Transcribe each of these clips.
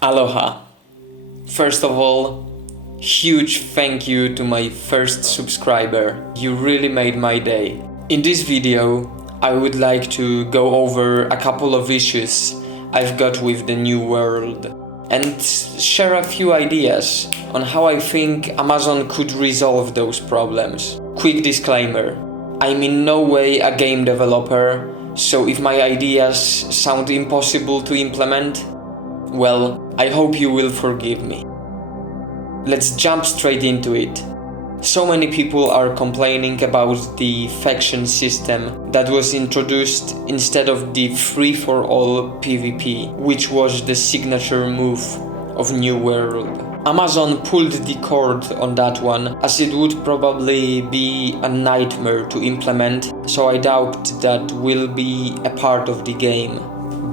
Aloha! First of all, huge thank you to my first subscriber. You really made my day. In this video, I would like to go over a couple of issues I've got with the new world and share a few ideas on how I think Amazon could resolve those problems. Quick disclaimer, I'm in no way a game developer, so if my ideas sound impossible to implement, well, I hope you will forgive me. Let's jump straight into it. So many people are complaining about the faction system that was introduced instead of the free-for-all PvP, which was the signature move of New World. Amazon pulled the cord on that one, as it would probably be a nightmare to implement, so I doubt that will be a part of the game.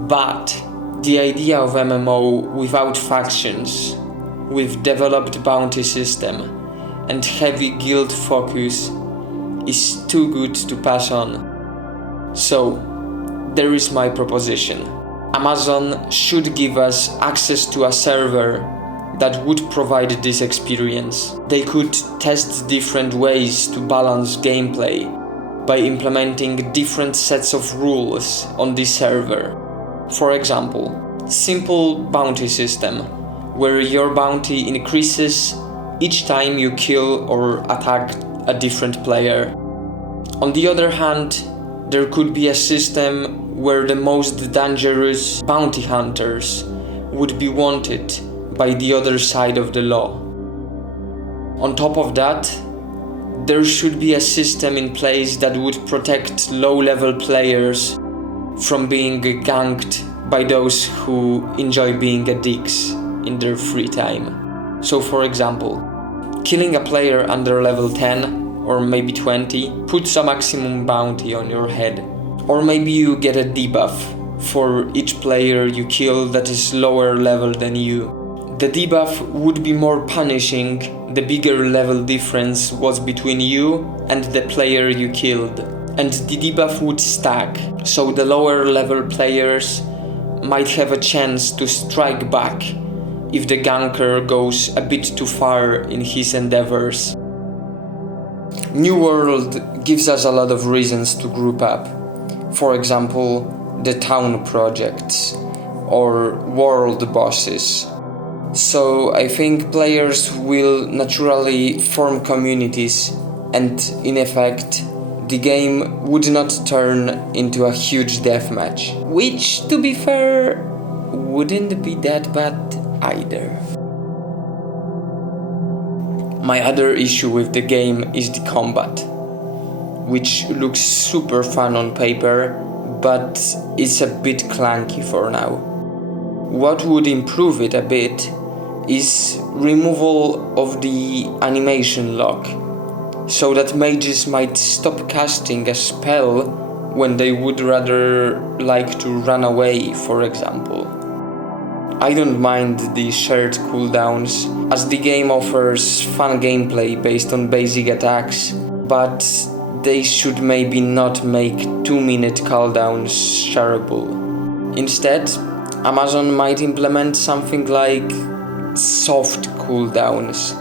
But the idea of MMO without factions, with developed bounty system and heavy guild focus is too good to pass on. So, there is my proposition. Amazon should give us access to a server that would provide this experience. They could test different ways to balance gameplay by implementing different sets of rules on this server. For example, simple bounty system, where your bounty increases each time you kill or attack a different player. On the other hand, there could be a system where the most dangerous bounty hunters would be wanted by the other side of the law. On top of that, there should be a system in place that would protect low-level players from being ganked by those who enjoy being dicks in their free time. So for example, killing a player under level 10 or maybe 20 puts a maximum bounty on your head. Or maybe you get a debuff for each player you kill that is lower level than you. The debuff would be more punishing the bigger level difference was between you and the player you killed. And the debuff would stack, so the lower level players might have a chance to strike back if the ganker goes a bit too far in his endeavors. New World gives us a lot of reasons to group up. For example, the town projects or world bosses. So I think players will naturally form communities, and in effect, the game would not turn into a huge deathmatch, which, to be fair, wouldn't be that bad either. My other issue with the game is the combat, which looks super fun on paper, but it's a bit clunky for now. What would improve it a bit is removal of the animation lock, so that mages might stop casting a spell when they would rather like to run away, for example. I don't mind the shared cooldowns, as the game offers fun gameplay based on basic attacks, but they should maybe not make 2-minute cooldowns shareable. Instead, Amazon might implement something like soft cooldowns,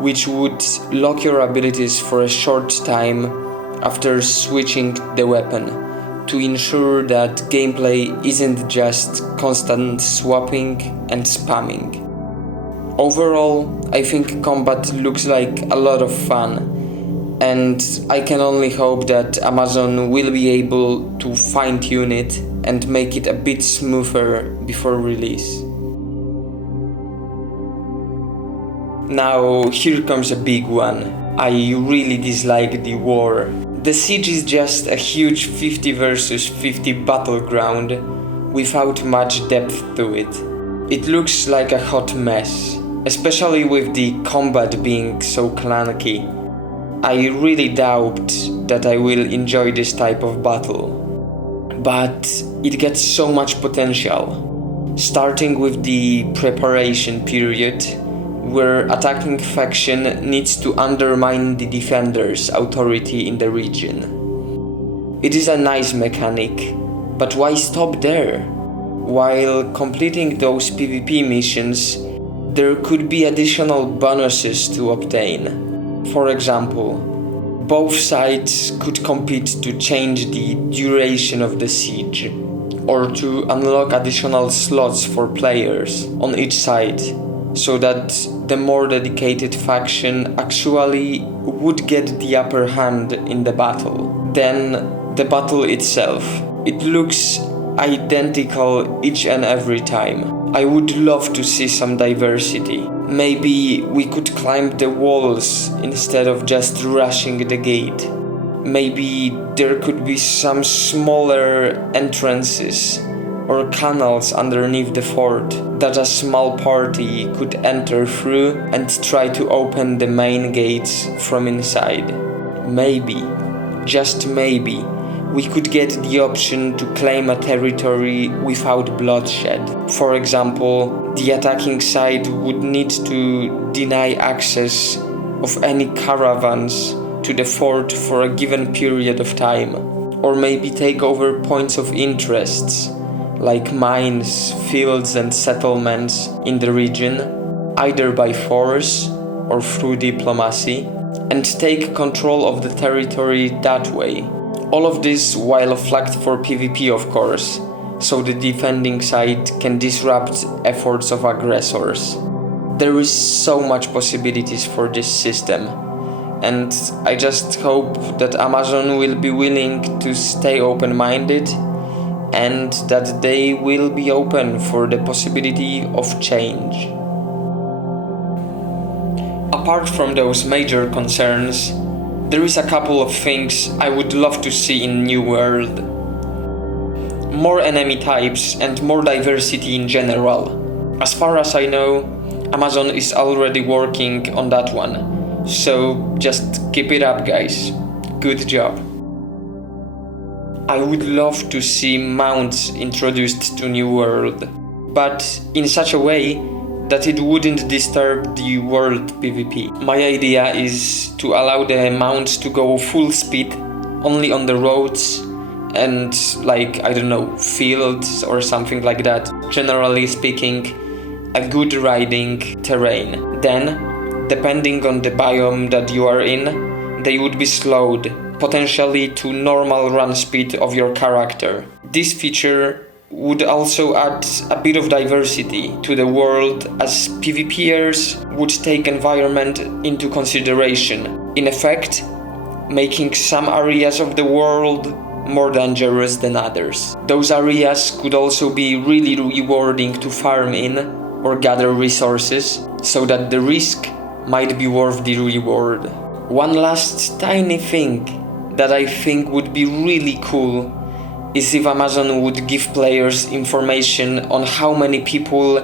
which would lock your abilities for a short time after switching the weapon, to ensure that gameplay isn't just constant swapping and spamming. Overall, I think combat looks like a lot of fun, and I can only hope that Amazon will be able to fine-tune it and make it a bit smoother before release. Now, here comes a big one. I really dislike the war. The siege is just a huge 50 versus 50 battleground without much depth to it. It looks like a hot mess, especially with the combat being so clunky. I really doubt that I will enjoy this type of battle. But it gets so much potential, starting with the preparation period, where attacking faction needs to undermine the defenders' authority in the region. It is a nice mechanic, but why stop there? While completing those PvP missions, there could be additional bonuses to obtain. For example, both sides could compete to change the duration of the siege, or to unlock additional slots for players on each side, so that the more dedicated faction actually would get the upper hand in the battle. Then the battle itself. It looks identical each and every time. I would love to see some diversity. Maybe we could climb the walls instead of just rushing the gate. Maybe there could be some smaller entrances or canals underneath the fort that a small party could enter through and try to open the main gates from inside. Maybe, just maybe, we could get the option to claim a territory without bloodshed. For example, the attacking side would need to deny access of any caravans to the fort for a given period of time, or maybe take over points of interests like mines, fields and settlements in the region, either by force or through diplomacy, and take control of the territory that way. All of this while flagged for PvP, of course, so the defending side can disrupt efforts of aggressors. There is so much possibilities for this system, and I just hope that Amazon will be willing to stay open-minded and that they will be open for the possibility of change. Apart from those major concerns, there is a couple of things I would love to see in New World. More enemy types and more diversity in general. As far as I know, Amazon is already working on that one, so just keep it up, guys. Good job. I would love to see mounts introduced to New World, but in such a way that it wouldn't disturb the world PvP. My idea is to allow the mounts to go full speed only on the roads and fields or something like that. Generally speaking, a good riding terrain. Then, depending on the biome that you are in, they would be slowed, potentially to normal run speed of your character. This feature would also add a bit of diversity to the world, as PvPers would take environment into consideration, in effect making some areas of the world more dangerous than others. Those areas could also be really rewarding to farm in or gather resources, so that the risk might be worth the reward. One last tiny thing that I think would be really cool is if Amazon would give players information on how many people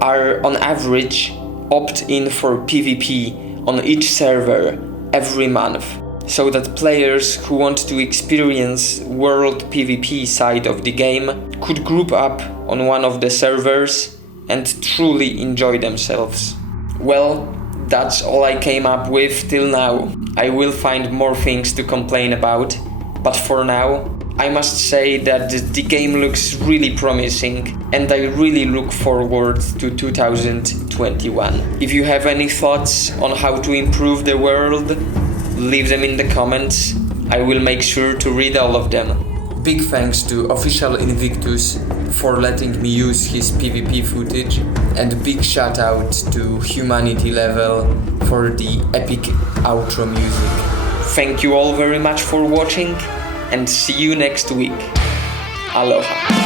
are on average opt in for PvP on each server every month, so that players who want to experience world PvP side of the game could group up on one of the servers and truly enjoy themselves. Well, that's all I came up with till now. I will find more things to complain about, but for now, I must say that the game looks really promising and I really look forward to 2021. If you have any thoughts on how to improve the world, leave them in the comments. I will make sure to read all of them. Big thanks to official Invictus for letting me use his PvP footage, and big shout out to Humanity Level for the epic outro music. Thank you all very much for watching, and see you next week. Aloha.